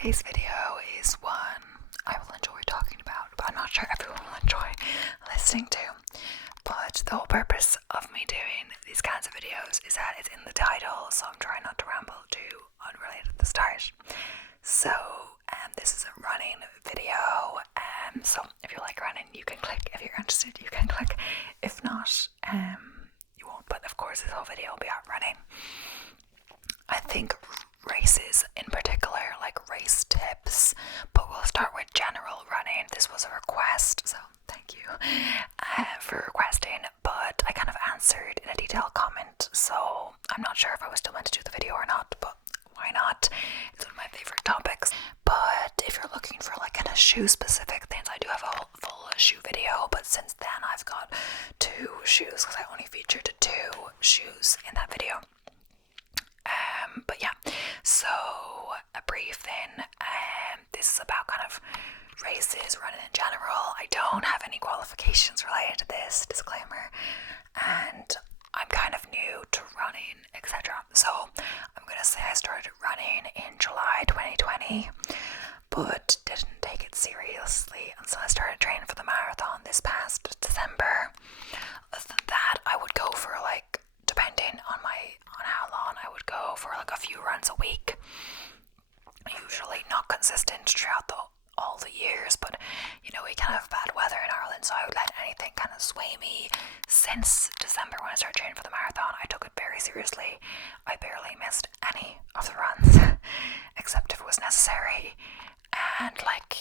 Today's video is one I will enjoy talking about, but I'm not sure everyone will enjoy listening to. But the whole purpose of me doing these kinds of videos is that it's in the title, so I'm trying not to ramble too unrelated at the start. So this is a running video, so if you like running, you can click. If you're interested, you can click. If not, you won't. But of course, this whole video will be about running. I think races in particular, like race tips, but we'll start with general running. This was a request, so thank you for requesting, but I kind of answered in a detailed comment, so I'm not sure if I was still meant to do the video or not, but why not? It's one of my favorite topics. But if you're looking for like kind of shoe specific things, I do have a whole full shoe video, but since then I've got 2 shoes because I only featured 2 shoes in that video. But yeah, so a brief thing. This is about kind of races, running in general. I don't have any qualifications related to this, disclaimer, and I'm kind of new to running, etc. So I'm gonna say I started running in July 2020, but didn't take it seriously, and so I started training for the marathon this past December. Other than that, I would go for like, depending on how long, I would go for like a few runs a week. Usually not consistent throughout all the years, but you know, we kind of have bad weather in Ireland, so I would let anything kind of sway me. Since December, when I started training for the marathon, I took it very seriously. I barely missed any of the runs except if it was necessary, and like,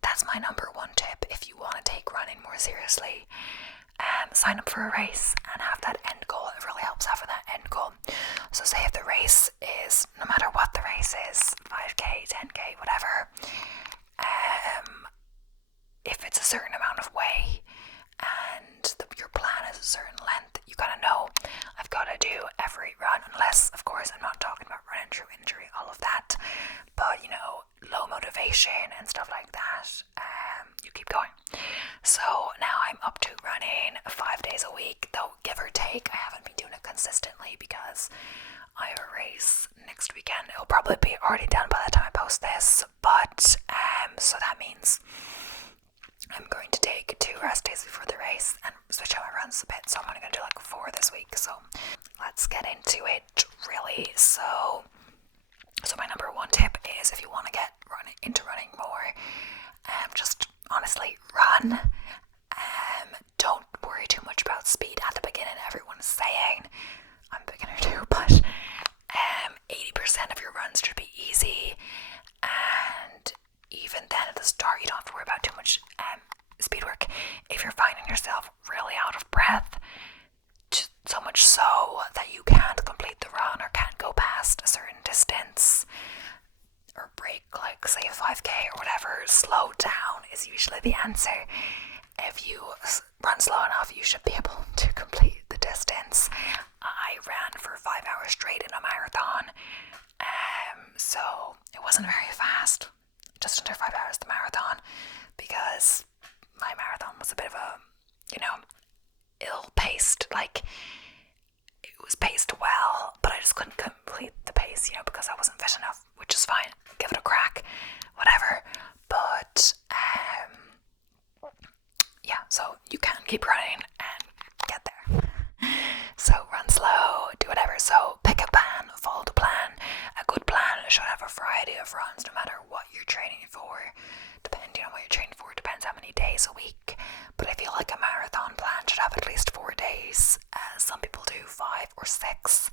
that's my number 1 tip. If you want to take running more seriously, sign up for a race and have that end goal. It really helps having that end goal. So say if the race is, no matter what the race is, 5k, 10k, whatever, if it's a certain amount of way and your plan is a certain length, you gotta know, I've got to do every run, unless of course I'm not talking about running through injury, all of that, but you know, low motivation and stuff like that, you keep going. So now I'm up to running 5 days a week, though give or take. I haven't been doing it consistently because I have a race next weekend. It'll probably be already done by the time I post this, but so that means I'm going to take 2 rest days before the race and switch out my runs a bit. So I'm only going to do like 4 this week. So let's get into it really. So my number 1 tip is, if you want to get into running more, just honestly run. Don't worry too much about speed at the beginning. Everyone's saying, I'm a beginner too, but 80% of your runs should be easy, and even then at the start you don't have to worry about too much speed work. If you're finding yourself really out of breath, so much so that you can't complete the run or can't go past a certain distance or break, like say a 5k or whatever, slow down is usually the answer. If you run slow enough, you should be able to complete the distance. I ran for 5 hours straight in a marathon, so it wasn't very fast, just under 5 hours the marathon, because my marathon was a bit of a, you know, ill-paced, like, it was paced well, but I just couldn't complete the pace, you know, because I wasn't fit enough, which is fine, give it a crack, whatever. But yeah, so you can keep running and get there. So run slow, do whatever. So pick a plan, follow the plan. A good plan should have a variety of runs, no matter what you're training for. Depending on what you're training for, depends how many days a week. But I feel like a marathon plan should have at least 4 days. Some people do 5 or 6.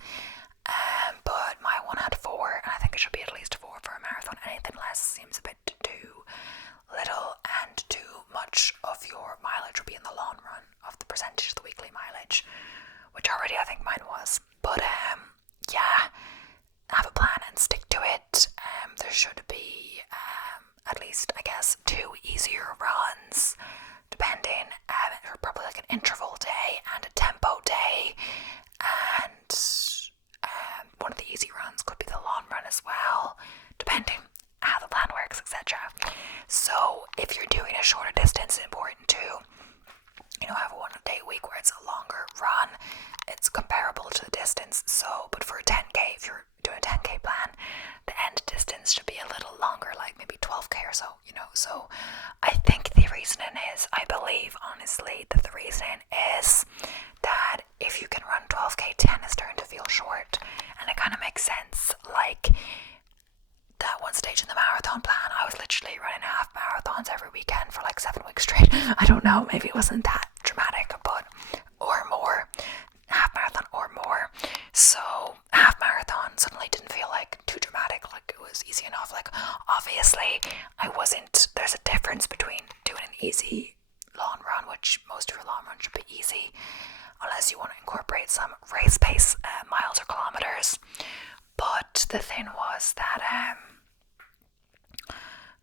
But my one had 4, and I think it should be at least 4 for a marathon. Anything less seems a bit too little, and too much of your mileage will be in the long run of the percentage of the weekly mileage, which already I think mine was. But yeah, have a plan and stick to it. There should be at least, I guess, 2 easier runs, depending, or probably like an interval day and a tempo day, and one of the easy runs could be the long run as well, depending how the plan works, etc. So if you're doing a shorter distance, it's important to, you know, have a 1 day a week where it's a longer run. It's comparable to the distance. So, but for a 10k, if you're doing a 10k plan, the end distance should be a little longer so, so I think the reasoning is, I believe honestly that the reasoning is that if you can run 12k, 10 is starting to feel short, and it kind of makes sense. Like that one stage in the marathon plan, I was literally running half marathons every weekend for like 7 weeks straight. I don't know, maybe it wasn't that dramatic, but or more, half marathon or more. So half marathon suddenly didn't feel like too dramatic, like it was easy enough. Like obviously there's a difference between doing an easy long run, which most of your long runs should be easy unless you want to incorporate some race pace miles or kilometers. But the thing was that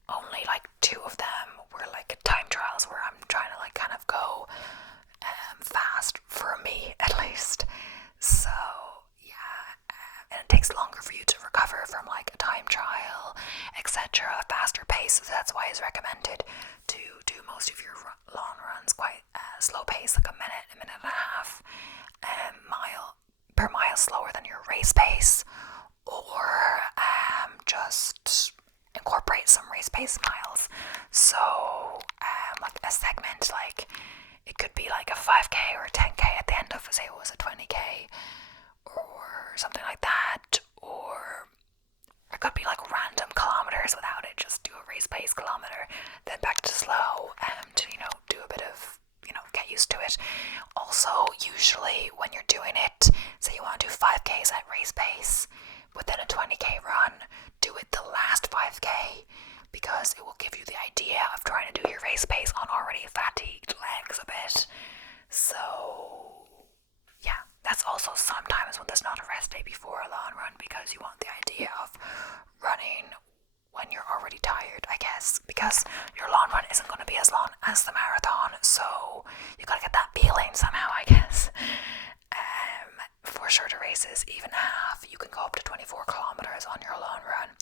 only like 2 of them were like time trials where I'm trying to like kind of go fast, for me at least. So yeah, and it takes longer for you to recover from like a time trial, etc., a faster pace. So that's why it's recommended to do most of your long runs quite slow pace, like a minute and a half mile slower than your race pace, or just incorporate some race pace miles. So like a segment, like it could be like a 5k or a 10k at the end of, say it was a 20k or something like that, or it could be like random kilometers without it, just do a race pace kilometer, then back to slow, to do a bit of get used to it. Also, usually when you're doing it, say you want to do 5ks at race pace within a 20k run, do it the last 5k, because it will give you the idea of trying to do your race pace on already fatigued legs a bit. So yeah, that's also sometimes when there's not a rest day before a long run, because you want the idea of running when you're already tired, I guess, because your long run isn't going to be as long as the marathon, so you gotta get that feeling somehow, I guess. For shorter races, even half, you can go up to 24 kilometers on your long run.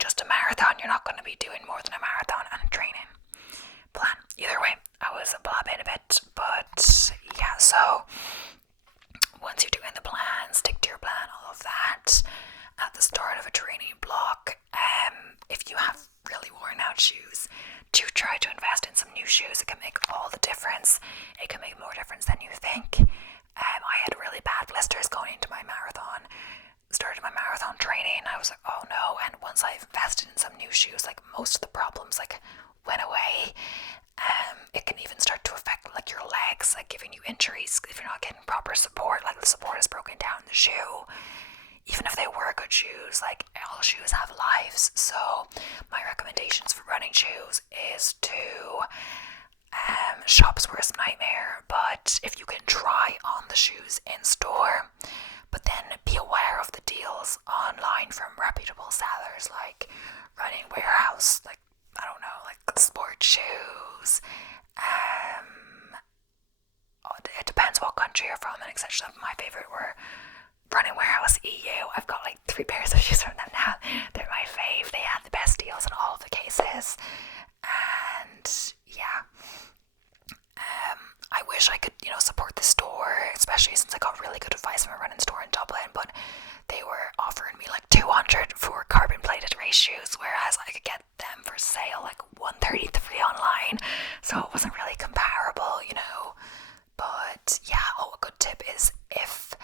Just a marathon, you're not going to be doing more than a marathon and a training plan. Either way, I was blabbing a bit, but yeah, so once you're doing the plan, stick to your plan, all of that. At the start of a training block, if you have really worn out shoes, do try to invest in some new shoes. It can make all the difference. It can make more difference than you think. I had really bad blisters going into my marathon. Started my marathon training, I was like, oh no. And once I invested in some new shoes, like most of the problems like went away. It can even start to affect like your legs, like giving you injuries if you're not getting proper support, like the support is broken down in the shoe. Even if they were good shoes, like all shoes have lives. So my recommendations for running shoes is to shop's worst nightmare, but if you can try on the shoes in store, but then be aware of the deals online from reputable sellers like Running Warehouse, like I don't know, like sport shoes. It depends what country you're from and etc. My favorite were Running Warehouse EU. I've got like 3 pairs of shoes from them now. They're my fave. They had the best deals in all of the cases. And yeah, I wish I could, support the store, especially since I got really good advice from a running store in Dublin, but they were offering me like 200 for carbon plated race shoes, whereas I could get them for sale like 133 online, so it wasn't really comparable, But yeah, a good tip is if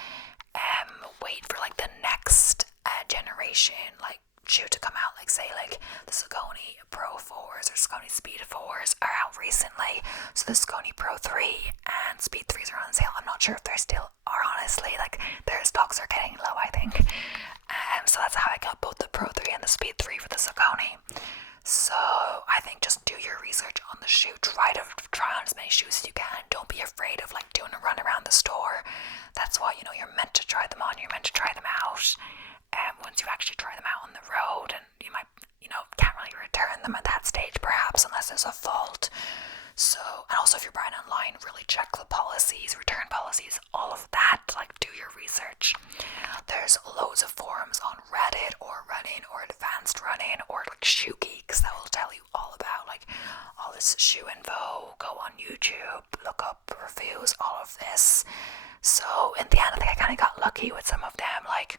wait for like the next generation like shoe to come out, like say like the Saucony Pro 4s or Saucony Speed 4s are out recently. So the Saucony Pro 3 and Speed 3s are on sale. I'm not sure if they still are, honestly, like their stocks are getting low, I think. So that's how I got both the Pro 3 and the Speed 3 for the Saucony. So I think just do your research on the shoe. Try on as many shoes as you can. Don't be afraid of like doing a run around the store. That's why you're meant to try them on. You're meant to try them out. Once you actually try them out on the road, and you might can't really return them at that stage, perhaps, unless there's a fault. So, and also if you're buying online, really check the policies, return policies, all of that. Like, do your research. There's loads of forums on Reddit or Running or Advanced Running or like Shoe Geeks that will tell you all about like all this shoe info. Go on YouTube, look up reviews, all of this. So in the end, I think I kind of got lucky with some of them. Like,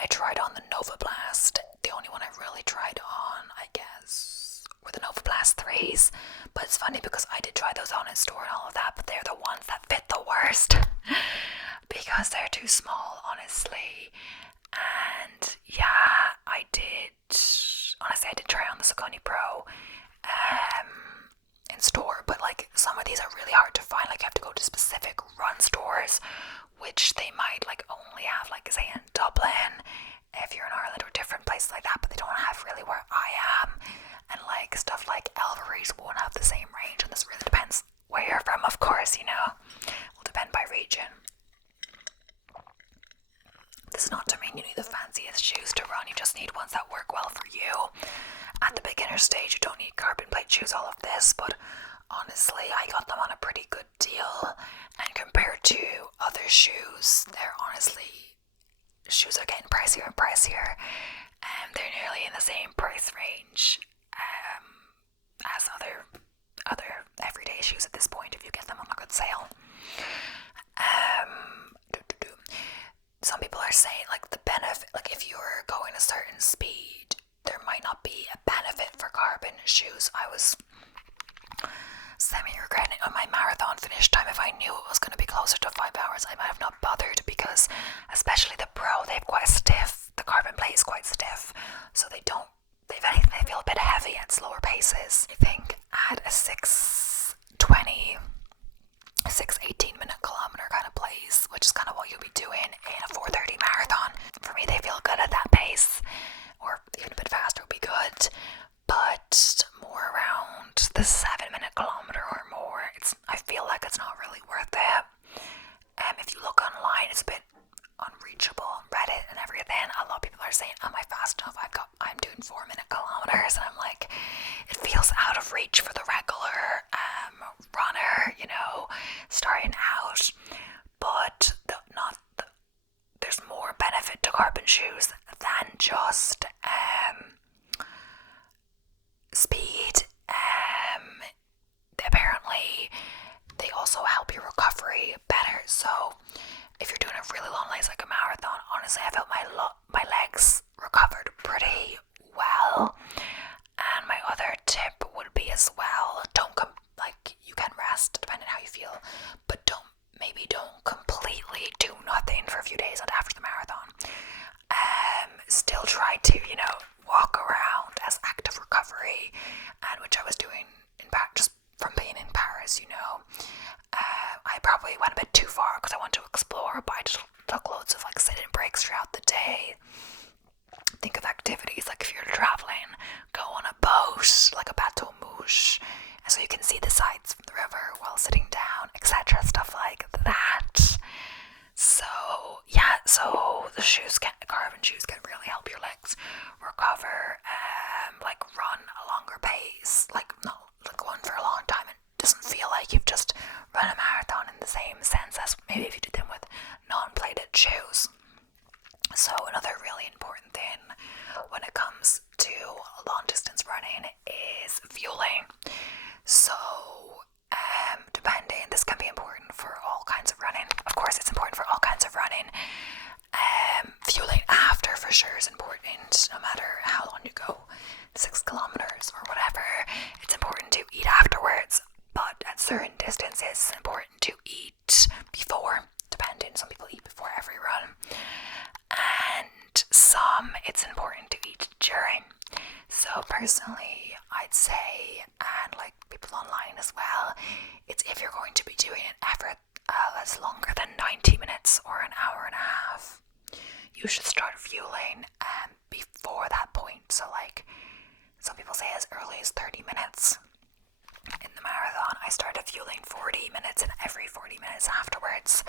I tried on the Nova Blast, the only one I really tried on, I guess. were the Nova Blast 3s, but it's funny because I did try those on in store and all of that, but they're the ones that fit the worst because they're too small, honestly. And yeah, honestly I did try on the Saucony Pro in store, but like some of these are really hard to find. Like you have to go to specific run stores, which they might like only have, like say in Dublin if you're in Ireland, or different places like that, but they don't have really where I am. And like stuff like Elvery's won't have the same range, and this really depends where you're from, of course, you know, will depend by region. This is not to mean you need the fanciest shoes to run, you just need ones that work well for you. At the beginner stage, you don't need carbon plate shoes, all of this, but honestly, I got them on a pretty good deal, and compared to other shoes, shoes are getting pricier and pricier, and they're nearly in the same price range as other everyday shoes at this point if you get them on a good sale. Some people are saying like the benefit, like if you're going a certain speed, there might not be a benefit for carbon shoes. I was semi-regretting on my marathon finish time. If I knew it was going to be closer to 5 hours, I might have not bothered, because especially the Pro, the carbon plate is quite stiff, so if anything, they feel a bit heavy at slower paces. I think at a 18-minute kilometer kind of pace, which is kind of what you'll be doing in a 4:30 marathon. For me, they feel good at that pace, or even a bit faster would be good, but more around the 7-minute kilometer or more, I feel like it's not really worth it. If you look online, it's a bit unreachable on Reddit and everything. A lot of people are saying, am I fast enough? I'm doing 4-minute kilometers, and I'm like, it feels out of reach for the regular runner, you know, starting out. But there's more benefit to carbon shoes than just speed. Apparently they also help your recovery better, so if you're doing a really long race like a marathon, honestly I felt my legs recovered pretty well. And my other tip would be as well, you can rest depending on how you feel, but don't completely do nothing for a few days after the marathon. Still try to, you know, walk around as active recovery, and which I was doing just from being in Paris, you know. I probably went a bit too far because I want to explore, but I just took loads of like sit-in breaks throughout the day. Think of activities like if you're traveling, go on a boat, like a bateau mouche, and so you can see the sights from the river while sitting down, etc. Stuff like that. So yeah, the carbon shoes can really help your legs recover, like run a longer pace, like not like one for a long time. It doesn't feel like you've just run a marathon in the same sense as maybe if you did them with non-plated shoes. So another really important thing when it comes to long distance running is fueling. So this can be important for all kinds of running. Of course, it's important for all kinds of running. Fueling after for sure is important, no matter how long you go, 6 kilometers or whatever. It's important to eat afterwards, but at certain distances it's important to eat before, depending. Some people eat before every run, and it's important to eat during. So personally, I'd say, and like people online as well, it's if you're going to be doing an effort that's longer than 90 minutes or an hour and a half, you should start fueling before that point. So like some people say as early as 30 minutes. In the marathon, I started fueling 40 minutes, and every 40 minutes afterwards.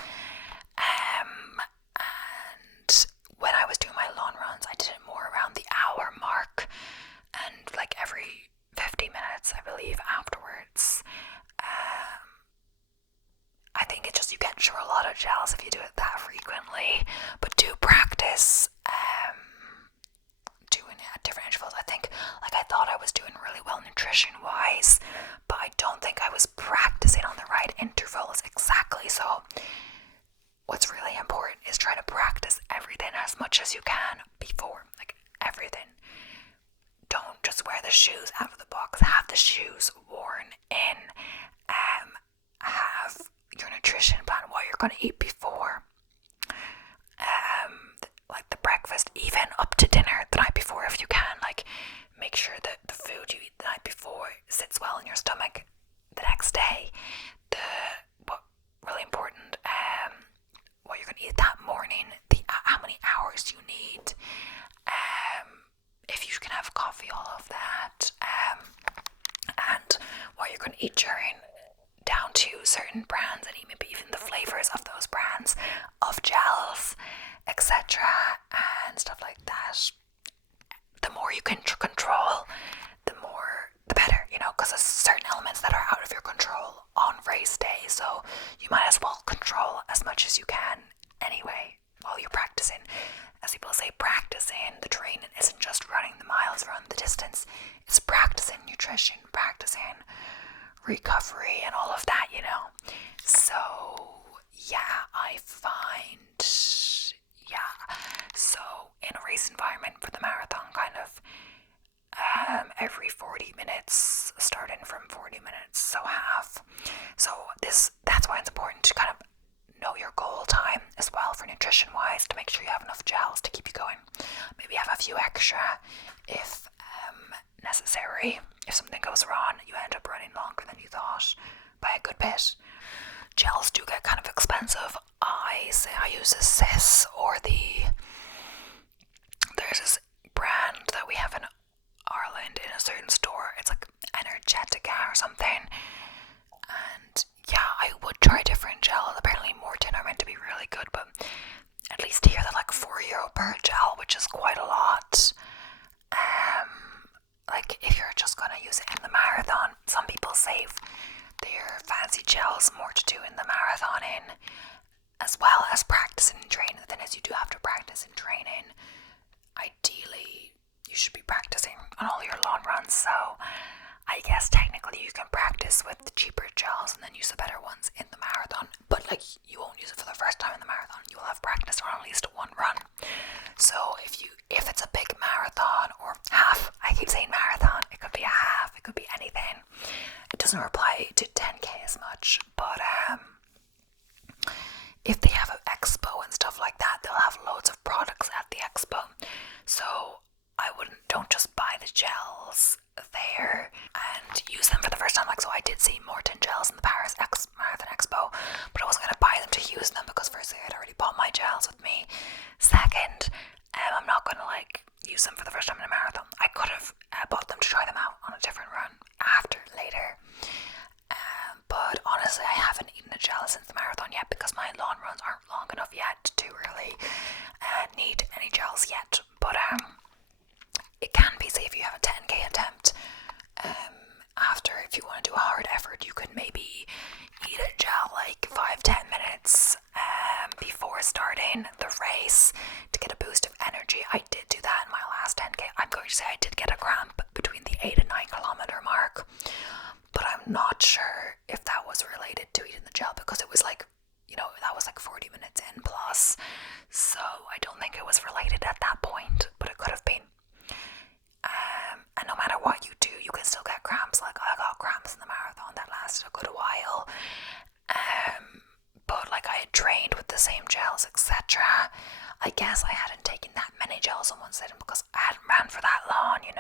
And when I was doing my long runs, I did it more around the hour mark, and like every 50 minutes, I believe, afterwards. I think it's just you get through a lot of gels if you do it that frequently, but do practice doing it at different intervals. I think, like, I thought I was doing really well nutrition wise, but I don't think I was practicing on the right intervals exactly. So what's really important is try to practice everything as much as you can before, like everything. Don't just just wear the shoes out of the box, have the shoes worn in, have your nutrition plan, what you're going to eat before, like the breakfast, even up to dinner the night before if you can. Like, make sure that the food you eat the night before sits well in your stomach the next day. Really important, what you're going to eat that morning, how many hours you need, if you can have coffee, all of that, and what you're going to eat during, down to certain brands, and maybe even the flavors of those brands of gels, etc., and stuff like that. The more you can control, the better, because there's certain elements that are out of your control on race day, so you might as well control as much as you can anyway while you're practicing. As people say, practicing the training isn't just running the miles, run the distance. It's practicing nutrition, practicing recovery, and all of that, So, yeah, I find, so in a race environment for the marathon, kind of, every 40 minutes, starting from 40 minutes, so half. So that's why it's important to kind of know your goal time as well for nutrition wise, to make sure you have enough gels to keep you going. Maybe have a few extra if necessary. If something goes wrong, you end up running longer than you thought by a good bit. Gels do get kind of expensive. I use a Cis, or there's this brand that we have in Ireland in a certain store. It's like Energetica or something. And yeah, I would try different gels. Apparently Morton are meant to be really good, but at least here they're like €4 per gel, which is quite a lot. Like, if you're just gonna use it in the marathon, some people save their fancy gels more to do in the marathoning, as well as practicing and training. The thing is, you do have to practice and training. Ideally, you should be practicing on all your long runs, so I guess technically you can practice with the cheaper gels and then use the better ones in the marathon, but like, you won't use it for the first time in the marathon. You will have practiced on at least one run. So if it's a big marathon, or half, I keep saying marathon, it could be a half, it could be anything. It doesn't apply to 10k as much, but if they have an expo and stuff like that, they'll have loads of products at the expo. So don't just buy the gels there and use them for the first time. Like, so I did see Morton gels in the Paris Marathon Expo, but I wasn't going to buy them to use them because firstly, I'd already bought my gels with me. Second, I'm not going to use them for the first time in a marathon. I could have bought them to try them out on a different run later. But honestly, I haven't eaten a gel since the marathon yet, because my long runs aren't long enough yet to really need any gels yet. But it can be, say, if you have a 10k attempt, after, if you want to do a hard effort, you can maybe eat a gel like 5-10 minutes before starting the race to get a boost of energy. I did do that in my last 10k. I'm going to say I did get a cramp between the 8 and 9 kilometer mark, but I'm not sure if that was related to eating the gel, because it was like, that was like 40 minutes in plus, so I don't think it was related at that point, but it could have been. And no matter what you do, you can still get cramps. Like, I got cramps in the marathon that lasted a good while, but like, I had trained with the same gels, etc. I guess I hadn't taken that many gels in one sitting because I hadn't ran for that long, and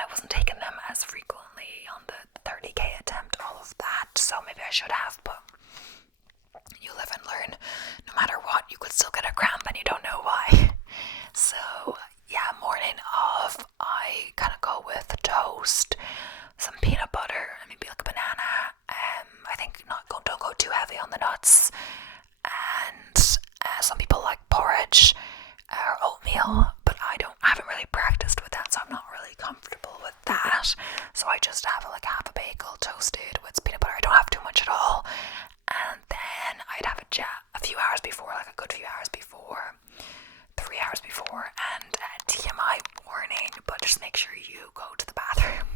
I wasn't taking them as frequently on the 30k attempt, all of that, so maybe I should have. But you live and learn. No matter what, you could still get a cramp and you don't know why. So yeah, morning of, I kind of go with toast, some peanut butter, and maybe like a banana. I think don't go too heavy on the nuts. And some people like porridge or oatmeal, but I haven't really practiced with that, so I'm not really comfortable with that. So I just have like half a bagel toasted with peanut butter. I don't have too much at all. And then I'd have a few hours before, like a good few hours before, 3 hours before, and TMI warning, but just make sure you go to the bathroom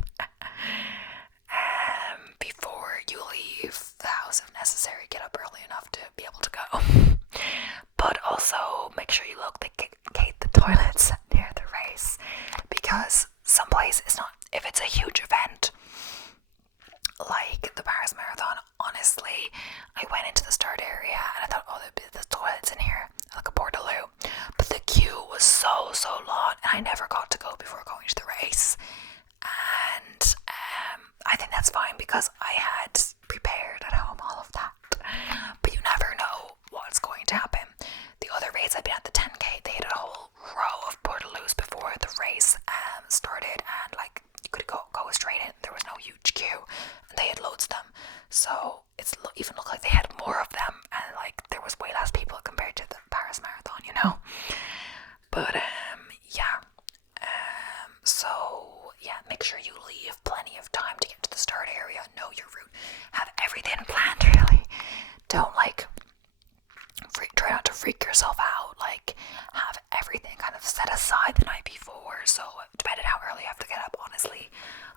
before you leave the house if necessary. Get up early enough to be able to go. But also make sure you locate the toilets near the race, because some places, like the Paris Marathon, honestly, I went into the start area and I thought, oh, there'd be the toilets in here, like a Portaloo. But the queue was so long, and I never got to go before going to the race. And I think that's fine because I had prepared at home all of that. But you never know what's going to happen. The other race I've been at, the 10k, they had a whole row of Portaloos before the race started, and like you could go straight in. There was no huge queue, and they had loads of them. So it's even looked like they had more of them, and like there was way less people compared to the Paris Marathon, you know. But yeah. So yeah, make sure you leave plenty of time to get to the start area. Know your route. Have everything planned. Really, don't like try not to freak yourself out. Like, have everything kind of set aside the night before. So depending how early you have to get up, honestly,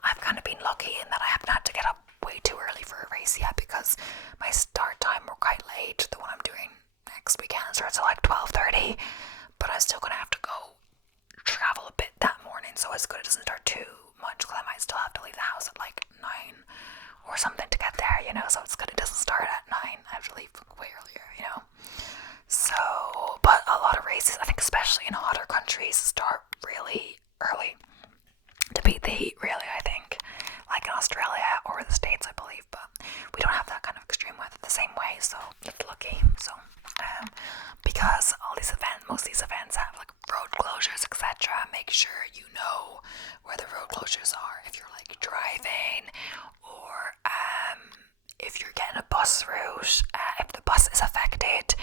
I've kind of been lucky in that I haven't had to get up way too early for a race yet, because my start time were quite late. The one I'm doing next weekend starts at like 12:30, but I'm still gonna have to go travel a bit that morning, so it's good it doesn't start too much, because I might still have to leave the house at like 9 or something to get there, you know. So it's good it doesn't start at 9. I have to leave way earlier, you know. So, but a lot of races, I think especially in hotter countries, start really early to beat the heat, really, I think. Like in Australia or the States, I believe, but we don't have that kind of extreme weather the same way, so it's lucky. So, because most of these events have like road closures, etc. Make sure you know where the road closures are if you're like driving, or if you're getting a bus route, if the bus is affected,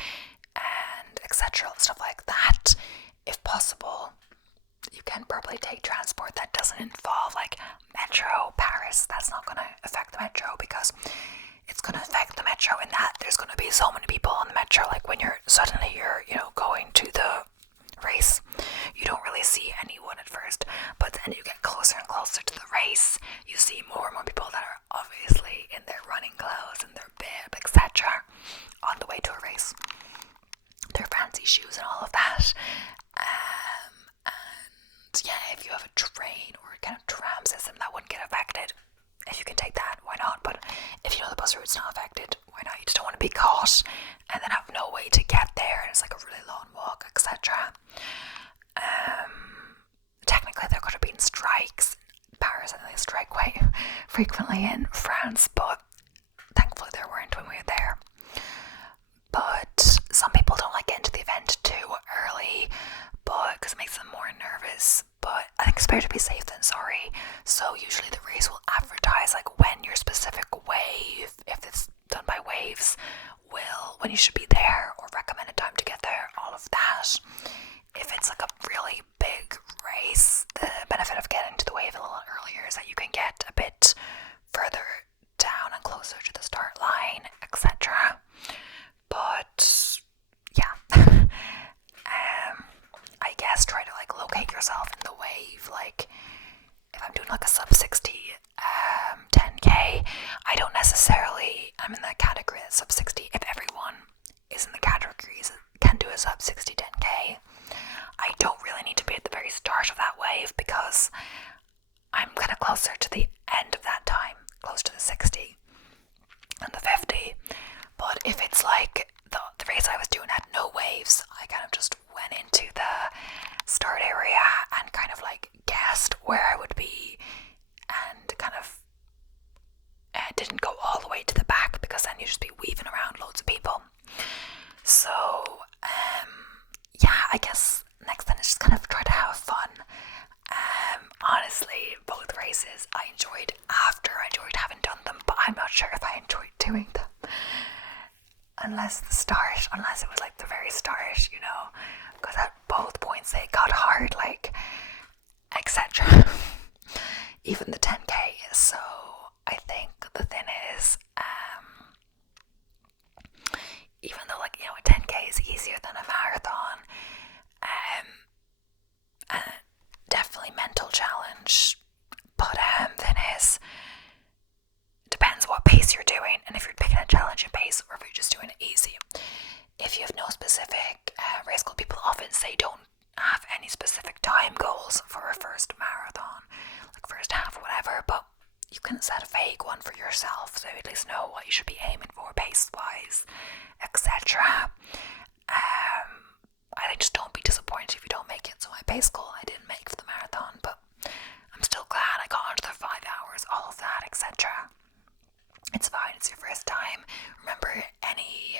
and etc. Stuff like that. If possible, you can probably take transport that doesn't involve like metro. Paris, that's not going to affect the metro, because it's going to affect the metro in that there's going to be so many people on the metro. Like when you're you know, going to the race, you don't really see anyone at first, but then you get closer and closer to the race, you see more and more people that are obviously in their running clothes and their bib, etc., on the way to a race, their fancy shoes and all of that. And yeah, if you have a train or a kind of tram system, that wouldn't get affected. If you can take that, why not? But if you know the bus route's not affected, why not? You just don't want to be caught and then have no way to get there, and it's like a really long walk, etc. Technically there could have been strikes in Paris, and they strike quite frequently in France, but thankfully there weren't when we were there. But some people don't like getting to the event too early, but because it makes them more nervous. But I think it's better to be safe than sorry. So usually the race will advertise like when your specific wave, if it's done by waves, when you should be there, or recommended time to get there, all of that. If it's like a really big race, the benefit of getting to the wave a little earlier is that you can get a bit further down and closer to the start line, etc. But yeah, I guess try to like locate yourself in the wave. Like if I'm doing like a sub 60 10k, I don't necessarily, I'm in that category that's sub 60. If everyone is in the categories that can do a sub 60 10k, I don't really need to be at the very start of that wave, because I'm kind of closer to the end of that time, close to the 60 and the 50. But if it's like the race I was doing had no waves, I kind of just went into the start area and kind of like guessed where I would be, and kind of didn't go all the way to the back, because then you'd just be weaving around loads of people. So yeah, I guess next then is just kind of try to have fun. Honestly, both races I enjoyed having done them, but I'm not sure if I enjoyed doing them. Unless it was like the very start, you know, because at both points they got hard, like, etc. Even the 10k. So I think the thing is, even though, like, you know, a 10k is easier than a marathon, definitely mental challenge, but thing is, depends what pace you're doing, and if you're picking a challenging pace or if you're just doing it easy. If you have no specific race goal, people often say don't have any specific time goals for a first marathon, like first half or whatever, but you can set a vague one for yourself, so you at least know what you should be aiming for pace-wise, etc. I think just don't be disappointed if you don't make it. So my pace goal I didn't make for the marathon, but I'm still glad I got under the 5 hours, all of that, etc. It's fine, it's your first time. Remember, any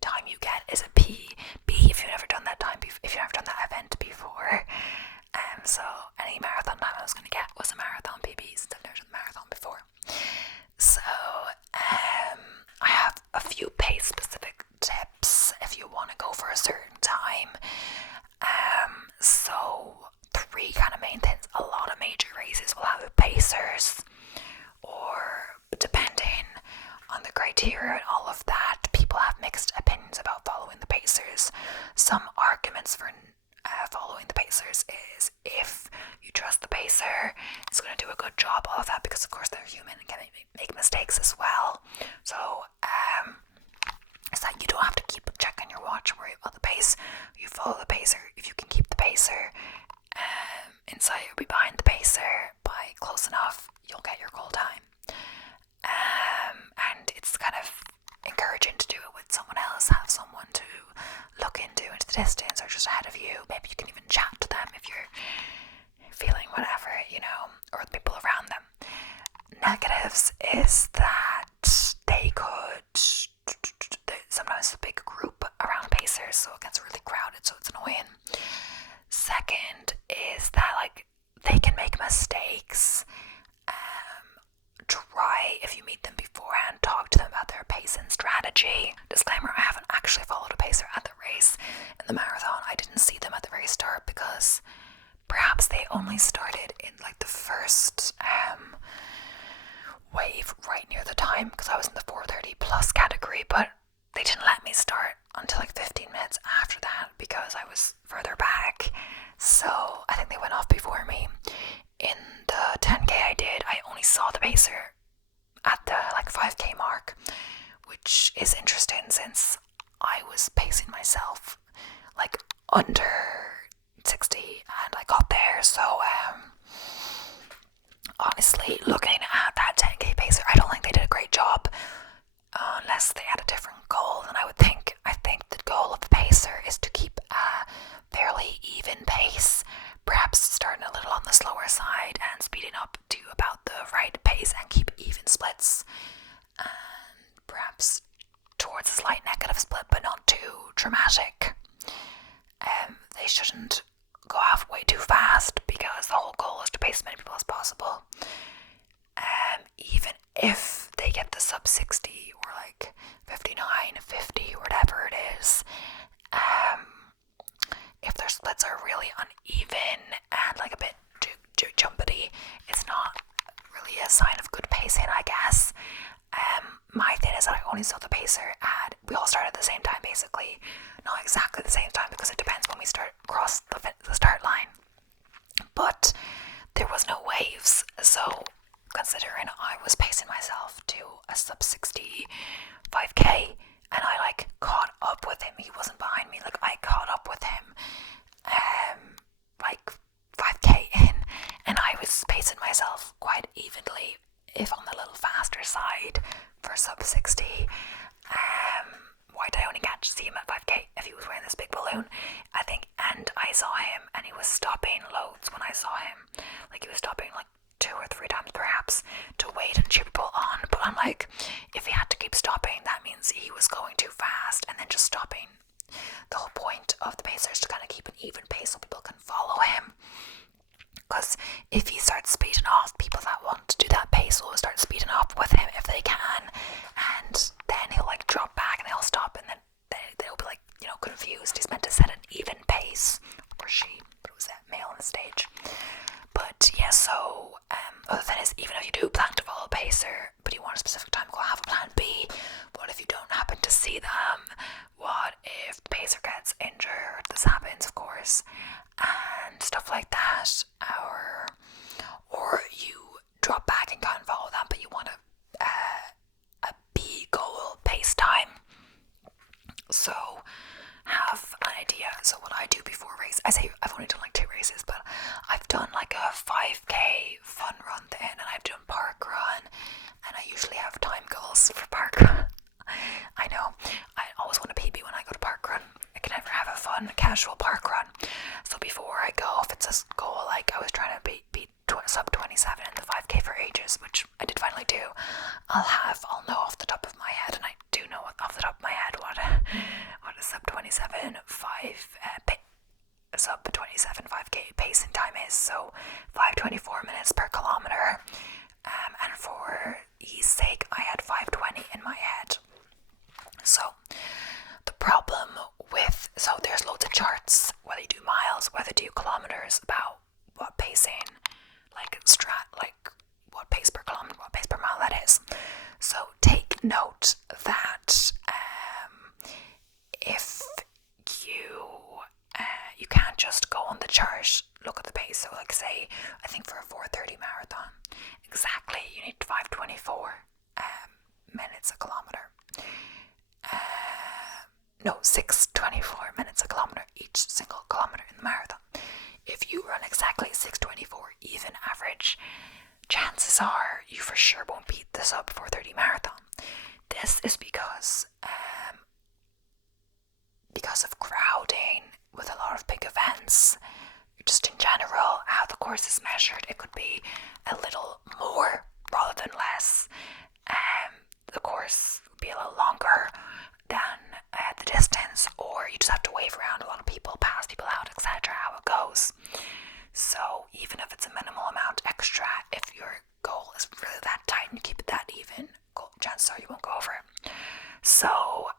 time you get is a PB if you've never done that time if you've never done that event before. So any marathon time I was going to get was a marathon PB since I've never done the marathon before. So I have a few pace specific tips if you want to go for a certain time. So 3 kind of main things. A lot of major races will have pacers, or depending on the criteria and all of that, people have mixed opinions about following the pacers. Some arguments for following the pacers is if you trust the pacer, it's going to do a good job, all of that, because of course they're human and can make mistakes as well. So it's that you don't have to keep checking your watch and worry about the pace. You follow the pacer. If you can keep the pacer inside or be behind the pacer by close enough, you'll get your goal time. And it's kind of encouraging to do it with someone else, have someone to look into the distance or just ahead of you. Maybe you can even chat to them if you're feeling whatever, or the people around them. Negatives is that they could, sometimes a big group around pacers, so it gets really crowded, so it's annoying. Second is that they can make mistakes. Try, if you meet them beforehand, talk to them about their pace and strategy. Disclaimer, I haven't actually followed a pacer at the race. In the marathon, I didn't see them at the very start because perhaps they only started in the first wave right near the time, because I was in the 4:30 plus category, but they didn't let me start until 15 minutes after that because I was further back. So I think they went off before me. In the 10k I did, I only saw the pacer at the 5k mark, which is interesting since I was pacing myself under 60 and I got there. So honestly, looking at that 10k pacer, I don't think they did a great job, unless they had a different goal than I would think. I think the goal of the pacer is to keep a fairly even pace, perhaps starting a little on the slower side and speeding up to about the right pace and keep even splits, and perhaps towards a slight negative split but not too dramatic. They shouldn't go off way too fast because the whole goal is to pace as many people as possible. Even if they get the sub 60 or 59, 50 or whatever it is, if their splits are really uneven and a bit jumpity, it's not really a sign of good pacing, I guess. My thing is that I only saw the pacer we all started at the same time, basically. Not exactly the same time because it depends when we cross the start line. But there was no waves, so considering I was pacing myself to a sub 60 5k, and I caught up with him. He wasn't behind me. I caught up with him 5k in, and I was pacing myself quite evenly, if on the little faster side for sub 60. Why did I only get to see him at 5k if he was wearing this big balloon? I think, and I saw him and he was stopping loads when I saw him. He was stopping 2 or 3 times perhaps to wait and cheer people on, but I'm if he had to keep stopping, that means he was going too fast and then just stopping. The whole point of the pacer is to kind of keep an even pace so people can follow him, because if he starts speeding off, people that want to do that pace will start speeding off with him if they can, and then he'll drop back and they'll stop, and then they'll be confused. He's meant to set an even pace, or she, but it was that male on the stage. But yeah, so other thing is, even if you do plan to follow a pacer but you want a specific time, go have a plan B. What if you don't happen to see them? What if the pacer gets injured? This happens, of course, and stuff like that. Or you drop back and can't follow them, but you want a B goal pace time. So have an idea. So what I do before race, I say I've only done 2 races, but I've done a 5k for ages, which I did finally do, I'll know off the top of my head, and I do know off the top of my head what a sub 27 5k pacing time is. So 5:24 minutes per kilometer, and for ease sake, I had 5:20 in my head. So the problem with, so there's loads of charts, whether you do miles, whether you do kilometers, about what pacing, like what pace per kilometer, what pace per mile that is. So take note that if you can't just go on the chart, look at the pace. So like say, I think for a 4:30 marathon, exactly, you need 5:24 minutes a kilometer. No, 6:24 minutes a kilometer each single kilometer in the marathon. If you run exactly 6:24 even average, chances are you for sure won't beat the sub 4:30 marathon. This is because of crowding with a lot of big events. Just in general, how the course is measured, it could be a little more rather than less. The course would be a little longer than the distance, or you just have to wave around a lot of people, pass people out, etc. How it goes. So even if it's a minimal amount extra, if your goal is really that tight and you keep it that even, chances are you won't go over it. So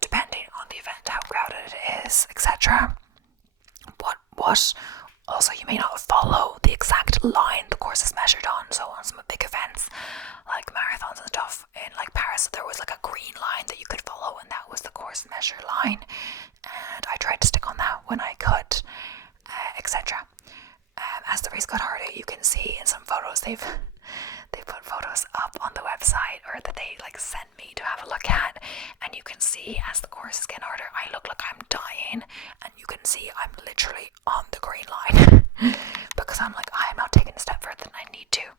depending on the event, how crowded it is, etc. What also, you may not follow the exact line the course is measured on. So on some big events like marathons and stuff in like Paris, there was like a green line that you could follow, and that was the course measure line, and I tried to stick on that when I could, etc. As the race got harder, you can see in some photos they put photos up on the website, or that they like sent me to have a look at, and you can see as the course is getting harder, I look like I'm dying, and you can see I'm literally on the green line because I'm like, I am not taking a step further than I need to.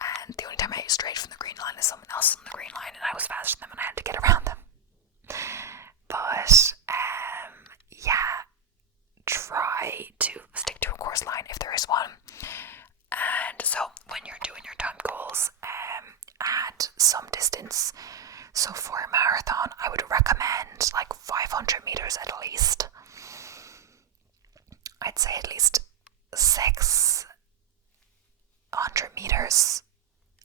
And the only time I strayed from the green line is someone else on the green line, and I was faster than them and I had to get around them. But yeah, try to stick to a course line if there is one. And so when you're doing your time goals, add some distance. So for a marathon, I would recommend like 500 meters at least. I'd say at least 600 meters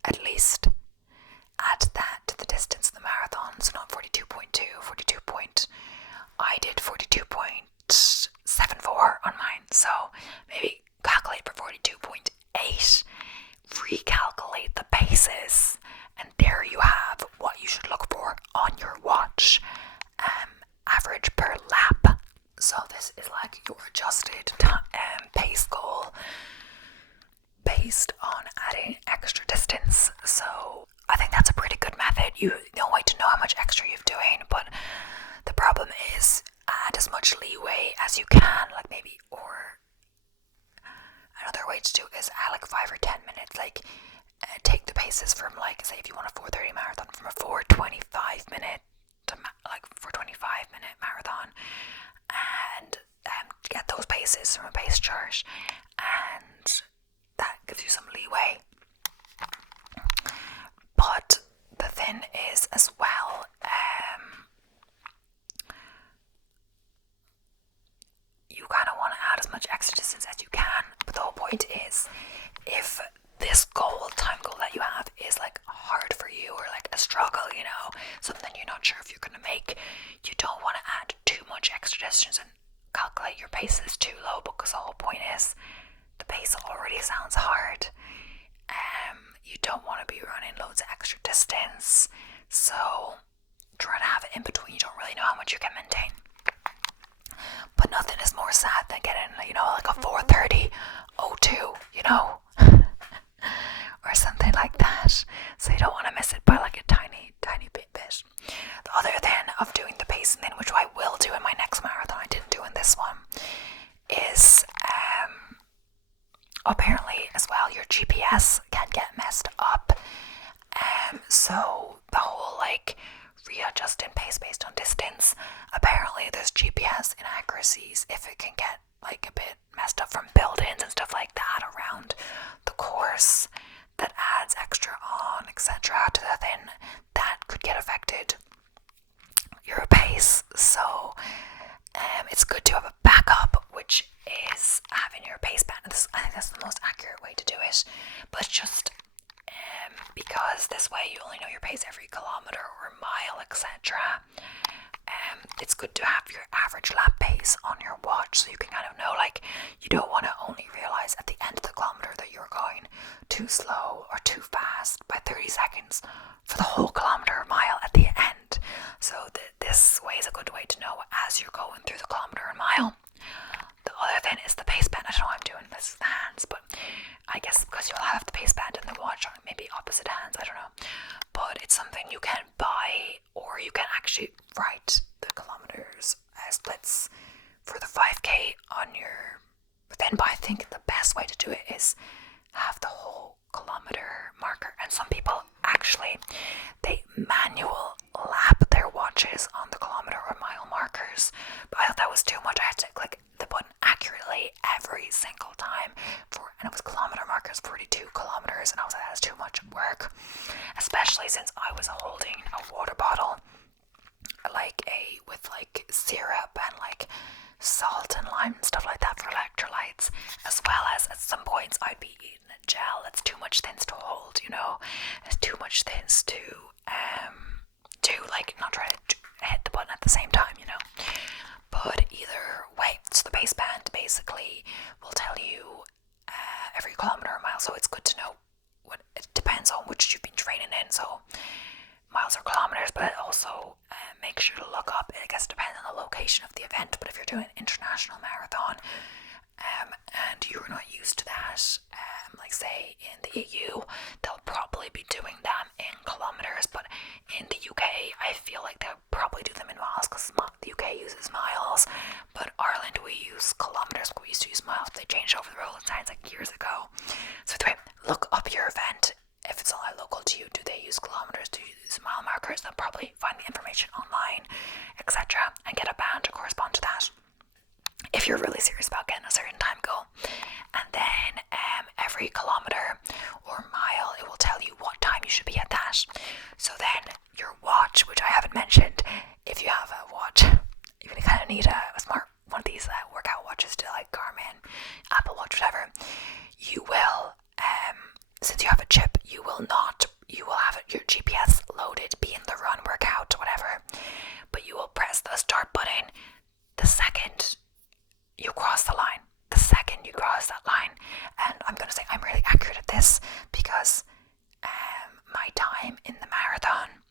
at least. Add that to the distance of the marathon, so not 42.2, I did 42.74 on mine, so maybe calculate for 42.8, recalculate the paces, and there you have what you should look for on your watch. Average per lap. So this is like your adjusted pace goal based on adding extra distance. So I think that's a pretty good method. You don't wait to know how much extra you're doing, but the problem is add as much leeway as you can, like maybe, or another way to do it is add like 5 or 10 minutes, like take the paces from, like, say if you want a 4:30 marathon, from a 4:25 minute to like 4:25 minute marathon, and get those paces from a pace chart, and that gives you some leeway. But the thing is as well, you kind of want to add as much extra distance as you can, but the whole point is, if this time goal that you have is like hard for you, or like a struggle, you know, something you're not sure if you're going to make, you don't want to add too much extra distance and calculate your paces too low, because the whole point is the pace already sounds hard. You don't want to be running loads of extra distance, so try to have it in between. You don't really know how much you can maintain. But nothing is more sad than getting, you know, like a 4:30.02, you know, or something like that. So you don't want to miss it by like a tiny bit. The other thing of doing the pacing thing, which I will do in my next marathon, I didn't do in this one, is apparently as well your GPS can get messed up. So the whole like readjusting pace based on distance, apparently there's GPS inaccuracies if it can get like a bit messed up from buildings and stuff like that around the course. but just because this way you only know your pace every kilometer or mile, etc. It's good to have your average lap pace on your watch, so you can kind of know, like, you don't want to only realize at the end of the kilometer that you're going too slow or too fast by 30 seconds for the whole kilometer or mile at the end. So this way is a good way to know as you're going through the kilometer and mile. The other thing is the pace band. I don't know why I'm doing this with the hands, but I guess because you'll have the pace band and the watch on maybe opposite hands, I don't know. But it's something you can buy, or you can actually write the kilometers splits for the 5k on your. But then, I think the best way to do it is have the whole kilometer marker. And some people actually, they manual lap their watches on the kilometer or mile markers. But I thought that was too much. I had to click the button accurately every single time and it was kilometer markers, 42 kilometers, and I was like, that's too much work, especially since I was holding a water bottle with syrup and salt and lime and stuff like that for electrolytes, as well as at some points I'd be eating a gel that's too much thins to hold, it's too much thins to not try to hit the button at the same time, but either way. So the pace band basically will tell you every kilometer or mile, so it's good to know what it depends on which you've been training in, so miles or kilometers, but it also make sure to look up, I guess depending on the location of the event, but if you're doing an international marathon and you're not used to that, say in the EU, they'll probably be doing them in kilometers, but in the UK I feel like they'll probably do them in miles because the UK uses miles, but Ireland we use kilometers. We used to use miles, but they changed over the rules years ago. So anyway, look up your event. If it's not local to you, do they use kilometers? Do you use mile markers? They'll probably find the information online, etc., and get a band to correspond to that if you're really serious about getting a certain time goal. And then every kilometer or mile, it will tell you what time you should be at that. So then your watch, which I haven't mentioned, if you have a watch, you're going to kind of need a smart one of these workout watches to Garmin, Apple Watch, whatever. You will, since you have a chip, you will have your GPS loaded, be in the run, workout, whatever, but you will press the start button the second you cross the line. The second you cross that line. And I'm going to say I'm really accurate at this because my time in the marathon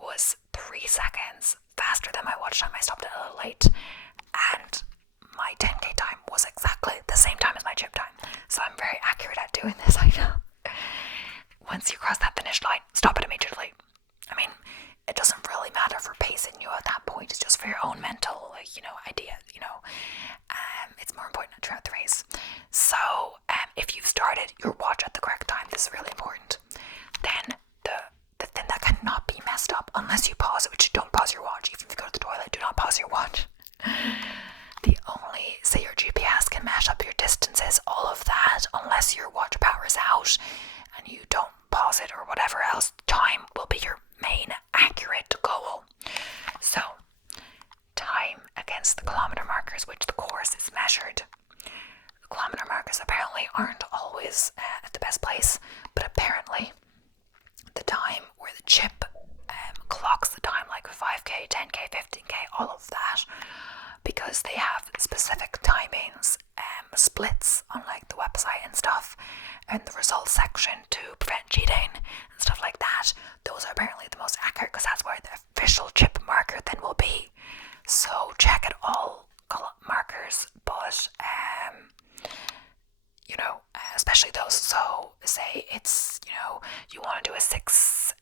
was 3 seconds faster than my watch time. I stopped it a little late, and my 10k time was exactly the same time as my chip time. So I'm very accurate at doing this, I know. Once you cross that finish line, stop it immediately. I mean, it doesn't really matter for pacing you at that point. It's just for your own mental, idea, it's more important throughout the race. So, if you've started your watch at the correct time, this is really important, then the thing that cannot be messed up unless you pause it, which don't pause your watch. Even if you go to the toilet, do not pause your watch. Say your GPS can mash up your distances, all of that, unless your watch powers out and you don't pause it or whatever else, time will be your main accurate goal. So, time against the kilometer markers, which the course is measured. The kilometer markers apparently aren't always at the best place, but apparently the time where the chip clocks the time, like 5k, 10k, 15k, all of that, because they have specific timings, splits on the website and stuff, and the results section to prevent cheating and stuff like that. Those are apparently the most accurate because that's where the official chip marker then will be. So check at all markers, but especially those. So say it's you want to do a 6.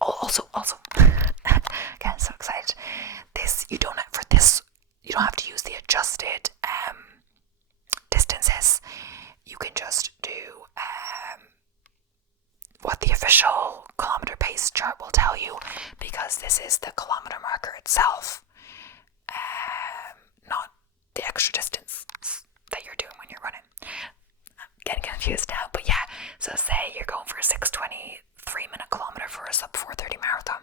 Also, again, so excited. You don't have to use the adjusted distances. You can just do what the official kilometer pace chart will tell you, because this is the kilometer marker itself, not the extra distance that you're doing when you're running. I'm getting confused now, but yeah. So say you're going for a 6:23-minute kilometer for a sub 4:30 marathon.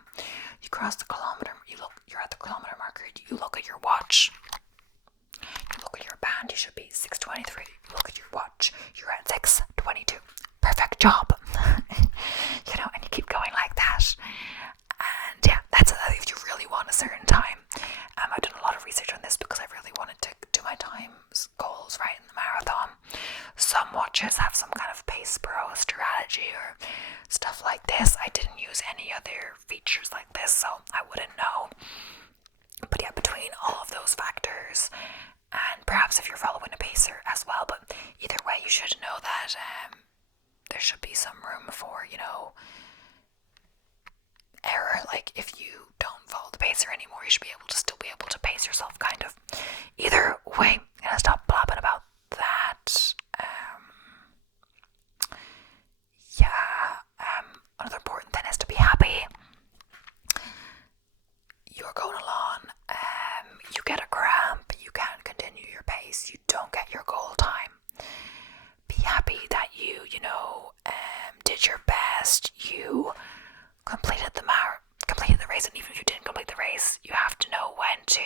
You cross the kilometer. You're at the kilometer marker. You look at your watch. You look at your band. You should be 6:23. You look at your watch. You're at 6:22. Perfect. job. And you keep going like that. And yeah, that's if you really want a certain time. I've done a lot of research on this because I really wanted to do my time goals right in the marathon. Some watches have some kind of pace pro strategy or stuff like this. I didn't use any other features like this, so I wouldn't know. But yeah, between all of those factors, and perhaps if you're following a pacer as well, but either way, you should know that there should be some room for, error. Like if you don't follow the pacer anymore, you should be able to still be able to pace yourself, kind of. Either way, I'm gonna stop blabbing about that. Another important thing is to be happy. You're going along, you get a cramp, you can't continue your pace, you don't get your goal time. Be happy that you did your best, you completed the race, and even if you didn't complete the race, you have to know when to,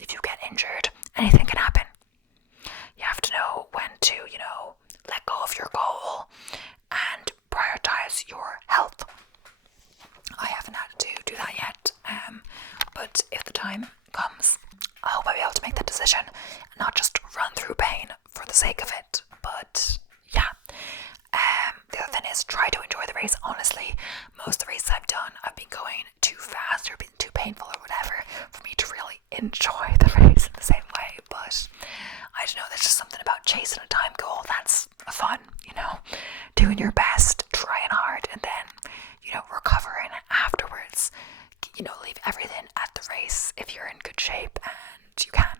if you get injured, anything can happen. You have to know when to, let go of your goal and prioritize your health. I haven't had to do that yet, but if the time comes, I hope I'll be able to make that decision and not just run through pain for the sake of it. But yeah, the other thing is try to enjoy the race. Honestly, most of the races I've done, I've been going too fast or been too painful or whatever for me to really enjoy the race in the same way. But I don't know, there's just something about chasing a time goal that's fun, doing your best, trying hard, and then recovering afterwards. Leave everything at the race if you're in good shape and you can.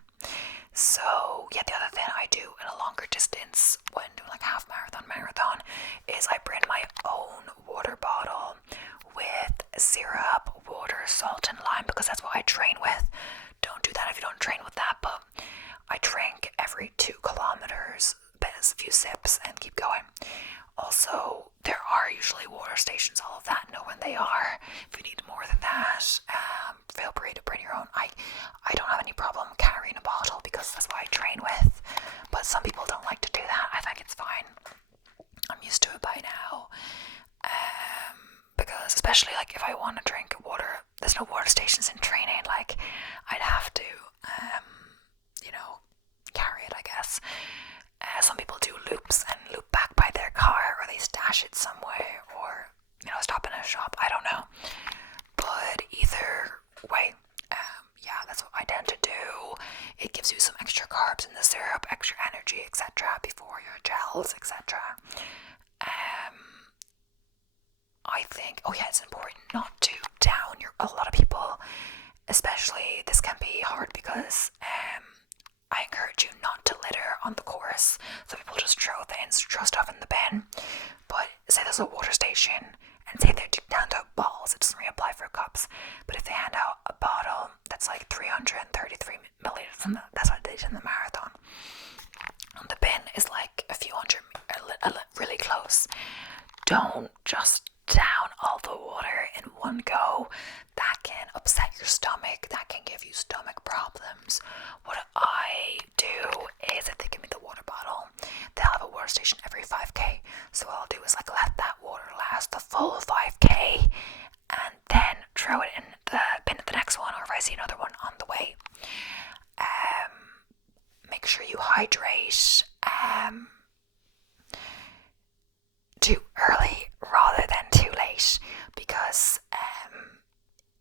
So yeah, the other thing I do in a longer distance when doing like half marathon is I bring my own water bottle with syrup, water, salt, and lime, because that's what I train with. Don't do that if you don't train with that, but I drink every 2 kilometers, a few sips, and keep going. Also, there are usually water stations, all of that, know when they are. If you need more than that, feel free to bring your own. I don't have any problem carrying a bottle because that's what I train with, but some people don't like to do that. I think it's fine. I'm used to it by now. Because especially like if I want to drink water, there's no water stations in training, like I'd have to, carry it, I guess. Some people do loops and loop back by their car, or they stash it somewhere, or stop in a shop. I don't know, but either way, yeah, that's what I tend to do. It gives you some extra carbs in the syrup, extra energy, etc. before your gels, etc. I think, it's important not to down a lot of people, especially this can be hard because I encourage you not to litter on the course. So people just throw stuff in the bin. But say there's a water station, and say they hand out bottles, it doesn't really apply for cups, but if they hand out a bottle that's like 333 milliliters, and that's what they did in the marathon, and the bin is like a few hundred, really close, don't just down all the water in one go. That can upset your stomach, that can give you stomach problems. What I do is, if they give me the water bottle, they'll have a water station every 5k, so what I'll do is like let that water last the full 5k and then throw it in the bin at the next one, or if I see another one on the way. Make sure you hydrate too early rather than too late, because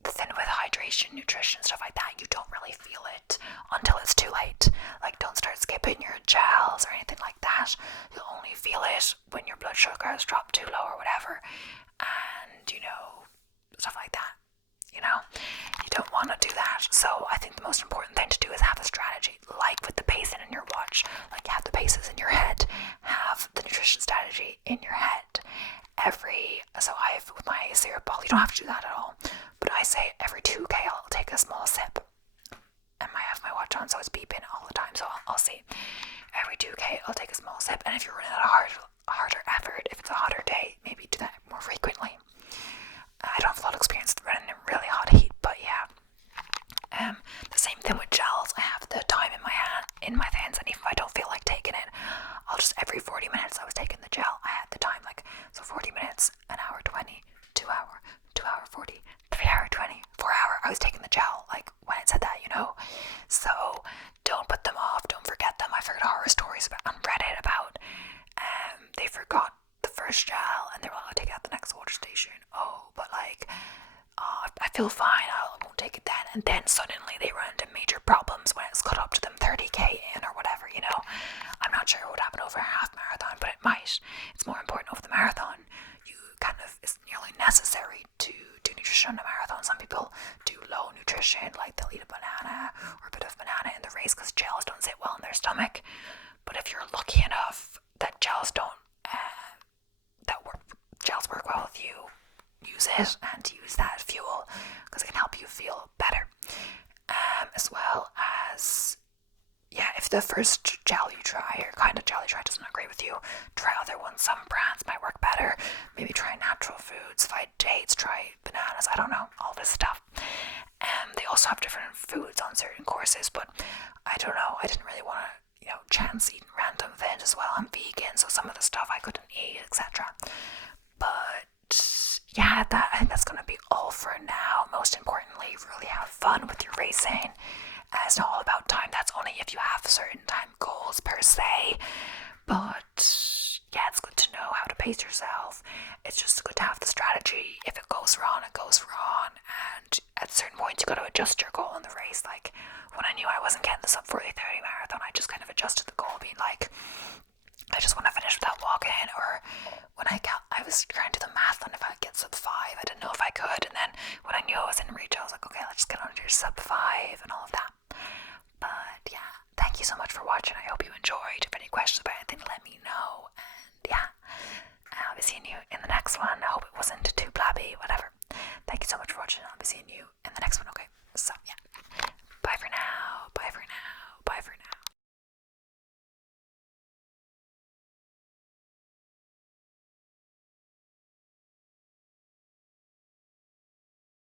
the thing with hydration, nutrition, stuff like that, you don't really feel it until it's too late. Like, don't start skipping your gels or anything like that. You'll only feel it when your blood sugar has dropped too low or whatever, and stuff like that. You don't want to do that. So I think the most important thing to do is have a strategy, like with the pacing in your watch. Like, have the paces in your head, have the nutrition strategy in your head. So I've, with my syrup bottle, you don't have to do that at all, but I say every 2k I'll take a small sip, and I have my watch on, so it's beeping all the time, so I'll see. Every 2k I'll take a small sip, and if you're running at a harder effort, if it's a hotter day, maybe do that more frequently. I don't have a lot of experience running in really hot heat, but yeah. The same thing with gels. I have the time in my hands, and even if I don't feel like taking it, I'll just, every 40 minutes I was taking the gel. I had the time, like, first gel and they were like, I'll take it at the next water station. Oh, but like, I feel fine, I won't take it then. And then suddenly they run into major problems when it's cut up to them 30k in or whatever, you know. I'm not sure what would happen over a half marathon, but it might. It's more important over the marathon. You kind of, it's nearly necessary to do nutrition on a marathon. Some people do low nutrition, like they'll eat a banana or a bit of banana in the race because gels don't sit well in their stomach. But if you're lucky enough that gels gels work well with you, use it and use that fuel because it can help you feel better. As well as, yeah, if the first gel you try or kind of gel you try doesn't agree with you, try other ones. Some brands might work better. Maybe try natural foods, find dates, try bananas, I don't know, all this stuff. They also have different foods on certain courses, but I don't know, I didn't really want to, you know, chance eating random things as well. I'm vegan, so some of the stuff I couldn't eat, etc. But yeah, I think that's going to be all for now. Most importantly, really have fun with your racing. It's not all about time. That's only if you have certain time goals per se. But yeah, it's good to know how to pace yourself. It's just good to have the strategy. If it goes wrong, it goes wrong. And at certain points, you got to adjust your goal in the race. Like when I knew I wasn't getting the sub 40:30 marathon, I just kind of adjusted the goal, being like, I just want to finish without walking. Or when I was trying to do the math on if I could get sub 5, I didn't know if I could. And then when I knew I was in reach, I was like, okay, let's get under sub 5 and all of that. But yeah, thank you so much for watching. I hope you enjoyed. If any questions about